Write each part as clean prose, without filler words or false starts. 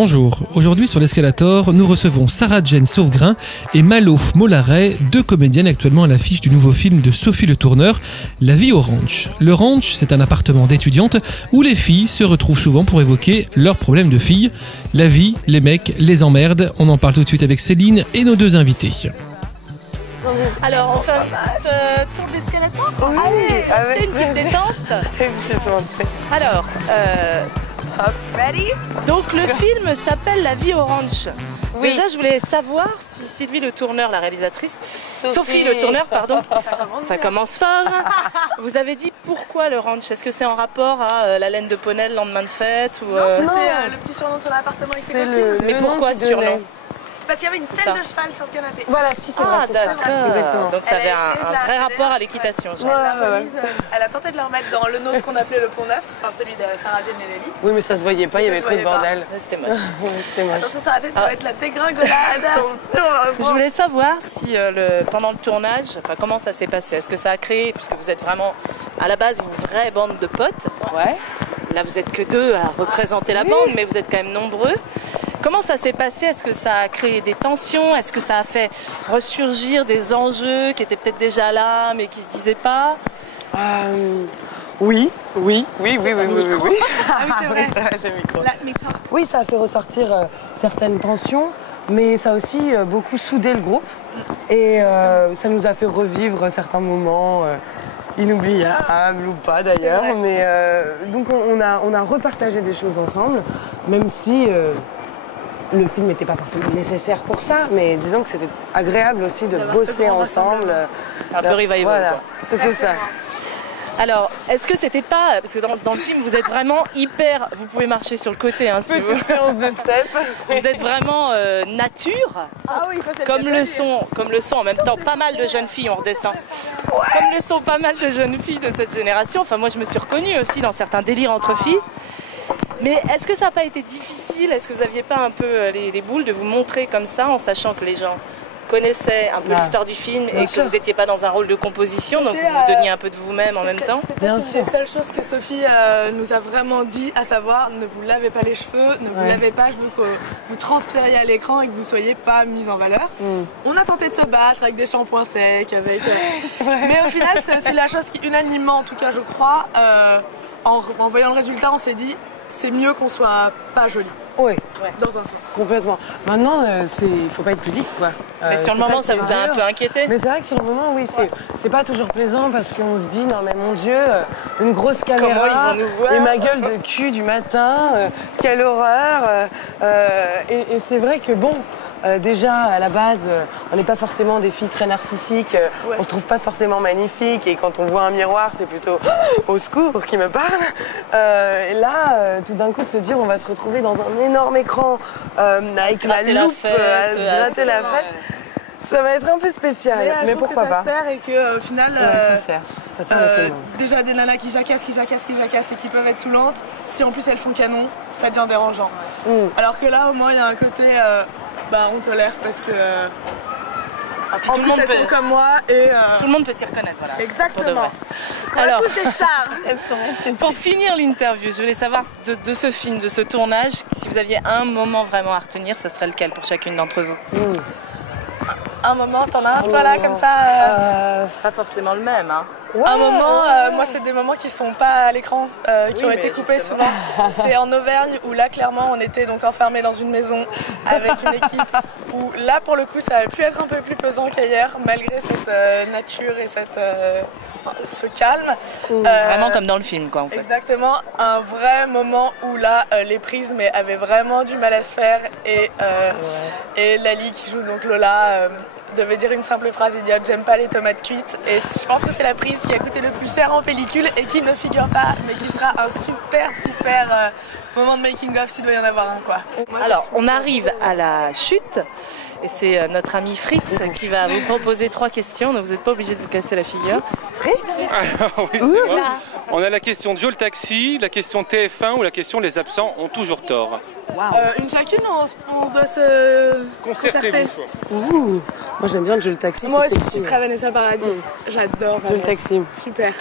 Bonjour, aujourd'hui sur l'Escalator, nous recevons Sarah Jane Sauvegrain et Malo Mollaret, deux comédiennes actuellement à l'affiche du nouveau film de Sophie Le Tourneur, La vie au ranch. Le ranch, c'est un appartement d'étudiantes où les filles se retrouvent souvent pour évoquer leurs problèmes de filles. La vie, les mecs, les emmerdes. On en parle tout de suite avec Céline et nos deux invités. Alors, on fait un tour d'escalator. Oui, avec une petite descente. Alors, ready? Donc le film s'appelle La vie au ranch. Oui. Déjà, je voulais savoir si Sylvie Le Tourneur, la réalisatrice, Sophie Le Tourneur, pardon, ça commence fort. Vous avez dit pourquoi le ranch? Est-ce que c'est en rapport à la laine de poney le lendemain de fête ou C'était le petit surnom sur l'appartement avec ses c'est copines. Mais pourquoi ce surnom? Parce qu'il y avait une selle de cheval sur le canapé. Voilà, si c'est Ah vrai, c'est ça. d'accord. Exactement. Donc ça Elle avait a essayé de un la- vrai rapport à l'équitation. genre. Elle l'a remise, elle a tenté de la remettre dans le nôtre qu'on appelait le Pont Neuf, enfin celui de Sarah Jane et Lely. Oui, mais ça se voyait pas, il y Ça avait se trop de voyait pas. bordel. C'était moche. C'était moche. Attention Sarah Jane, ça va être la dégringolade. Je voulais savoir si pendant le tournage, enfin comment ça s'est passé. Est-ce que ça a créé, puisque vous êtes vraiment à la base une vraie bande de potes. Ouais. Là vous êtes que deux à représenter la bande, mais vous êtes quand même nombreux. Comment ça s'est passé? Est-ce que ça a créé des tensions? Est-ce que ça a fait ressurgir des enjeux qui étaient peut-être déjà là, mais qui se disaient pas? Oui. Ah oui, c'est vrai. J'ai le micro. La micro. Oui, ça a fait ressortir certaines tensions, mais ça a aussi beaucoup soudé le groupe. Et ça nous a fait revivre certains moments inoubliables ou pas d'ailleurs. C'est vrai. Mais donc on a repartagé des choses ensemble, même si le film n'était pas forcément nécessaire pour ça. Mais disons que c'était agréable aussi de D'avoir ce bosser grand ensemble. C'était un peu revival, Voilà, quoi. c'était ça. Alors, est-ce que c'était pas... Parce que dans le film, vous êtes vraiment hyper... Vous pouvez marcher sur le côté, hein, si vous... Petite séance de step. Vous êtes vraiment nature, Ah oui, ça c'est comme bien le dit. sont en même temps pas mal de jeunes filles, on redescend. Comme le sont pas mal de jeunes filles de cette génération. Enfin, moi, je me suis reconnue aussi dans certains délires entre filles. Mais est-ce que ça n'a pas été difficile? Est-ce que vous n'aviez pas un peu les boules de vous montrer comme ça, en sachant que les gens connaissaient un peu l'histoire du film Bien et que sûr. vous n'étiez pas dans un rôle de composition, donc C'était, vous vous donniez un peu de vous-même en même temps? C'était Bien peut-être une sûr. des seules choses que Sophie nous a vraiment dit, à savoir ne vous lavez pas les cheveux, ne vous Ouais. lavez pas, je veux que vous transpiriez à l'écran et que vous ne soyez pas mise en valeur. On a tenté de se battre avec des shampoings secs, avec. Mais au final, c'est aussi la chose qui, unanimement, en tout cas, je crois, en voyant le résultat, on s'est dit c'est mieux qu'on soit pas joli, Oui, dans un sens. complètement. Maintenant, il faut pas être pudique, quoi. Mais sur le c'est moment, qui ça est vous a un dur. peu inquiété? Mais c'est vrai que sur le moment, oui, c'est pas toujours plaisant parce qu'on se dit, non mais mon Dieu, une grosse caméra Comment ils vont nous voir? et ma gueule de cul du matin, quelle horreur. Et c'est vrai que bon, déjà à la base, on n'est pas forcément des filles très narcissiques, on se trouve pas forcément magnifiques et quand on voit un miroir, c'est plutôt au secours qui me parle. Et là, tout d'un coup, de se dire, on va se retrouver dans un énorme écran avec la gratter la loupe, fesse, à se gratter la ouais. fesse. Ça va être un peu spécial, mais je trouve pourquoi que pas. ça sert et que au final. Ouais, ça sert le film. Déjà des nanas qui jacassent et qui peuvent être saoulantes, si en plus elles sont canons, ça devient dérangeant. Alors que là au moins il y a un côté on tolère parce que Puis en tout le plus monde elles peut... sont comme moi et Tout le monde peut s'y reconnaître, voilà. Pour de exactement. vrai. Parce qu'on Alors, a tous des stars. pour finir l'interview, je voulais savoir de ce film, de ce tournage, si vous aviez un moment vraiment à retenir, ce serait lequel pour chacune d'entre vous? Un moment, t'en as un toi là comme ça Pas forcément le même, hein. Un moment, moi c'est des moments qui sont pas à l'écran, qui ont mais été coupés justement. souvent. C'est en Auvergne où là clairement on était donc enfermés dans une maison avec une équipe où là pour le coup ça a pu être un peu plus pesant qu'ailleurs malgré cette nature et ce calme. Vraiment comme dans le film, quoi, en fait. Exactement, un vrai moment où là les prises mais avaient vraiment du mal à se faire et Lali qui joue donc Lola devait dire une simple phrase idiote, j'aime pas les tomates cuites, et je pense que c'est la prise qui a coûté le plus cher en pellicule et qui ne figure pas mais qui sera un super moment de making of s'il doit y en avoir un, quoi. Alors, on arrive à la chute. Et c'est notre ami Fritz qui va vous proposer 3 questions, donc vous n'êtes pas obligé de vous casser la figure. Fritz? Oui, c'est moi. On a la question de Joe le taxi, la question TF1 ou la question les absents ont toujours tort. Une chacune, on doit se concerter. Ouh. Moi j'aime bien Joe le Taxi. Moi aussi je suis très Vanessa Paradis. J'adore Joe le Taxi. Super.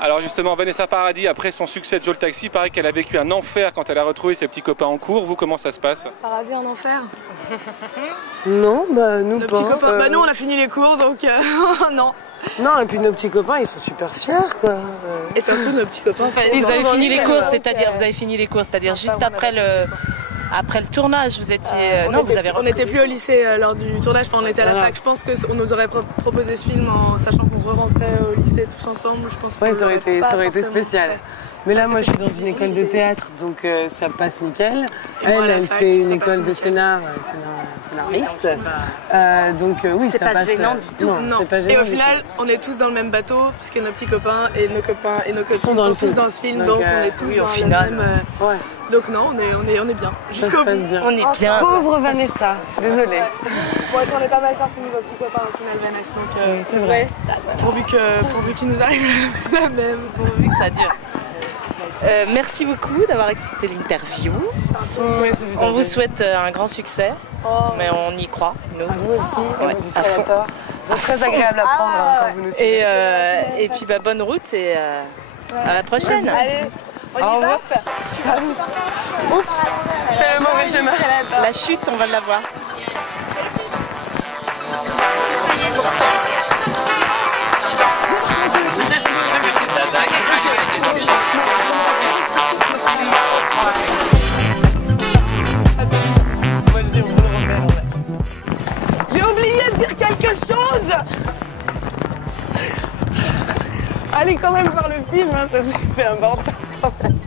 Alors justement, Vanessa Paradis, après son succès de Joe le Taxi, il paraît qu'elle a vécu un enfer quand elle a retrouvé ses petits copains en cours. Vous, comment ça se passe? Paradis en enfer? Non, bah nous Nos pas. petits copains. Bah nous on a fini les cours donc non. Non, et puis nos petits copains, ils sont super fiers, quoi. Et surtout nos petits copains. Vous avez fini les cours, c'est-à-dire juste après le tournage, vous étiez... On n'était plus au lycée lors du tournage, enfin on était à la fac. Je pense qu'on nous aurait proposé ce film en sachant qu'on re-rentrait au lycée tous ensemble. Je pense ouais, ça aurait été spécial. Mais là, moi, je suis dans une école de théâtre, donc ça passe nickel. Elle fait une école de scénariste. Donc oui, ça passe. C'est pas gênant du tout. Non. Et au final, on est tous dans le même bateau, puisque nos petits copains et nos copines sont tous dans ce film, donc on est tous dans le même... Donc non, on est bien. Jusqu'au bout. On est bien. Pauvre Vanessa, désolée. Bon, on est pas mal sortis nos petits copains au final, Vanessa, donc c'est vrai. Pourvu qu'il nous arrive la même. Pourvu que ça dure. Merci beaucoup d'avoir accepté l'interview. On vous souhaite un grand succès, mais on y croit, nous. À vous aussi, à fond. C'est très agréable à prendre quand vous nous suivez. Et puis bonne route et à la prochaine. Allez, on y va. Oups, c'est le mauvais chemin. La chute, on va la voir. J'ai oublié de dire quelque chose. Allez quand même voir le film, hein, c'est important quand même.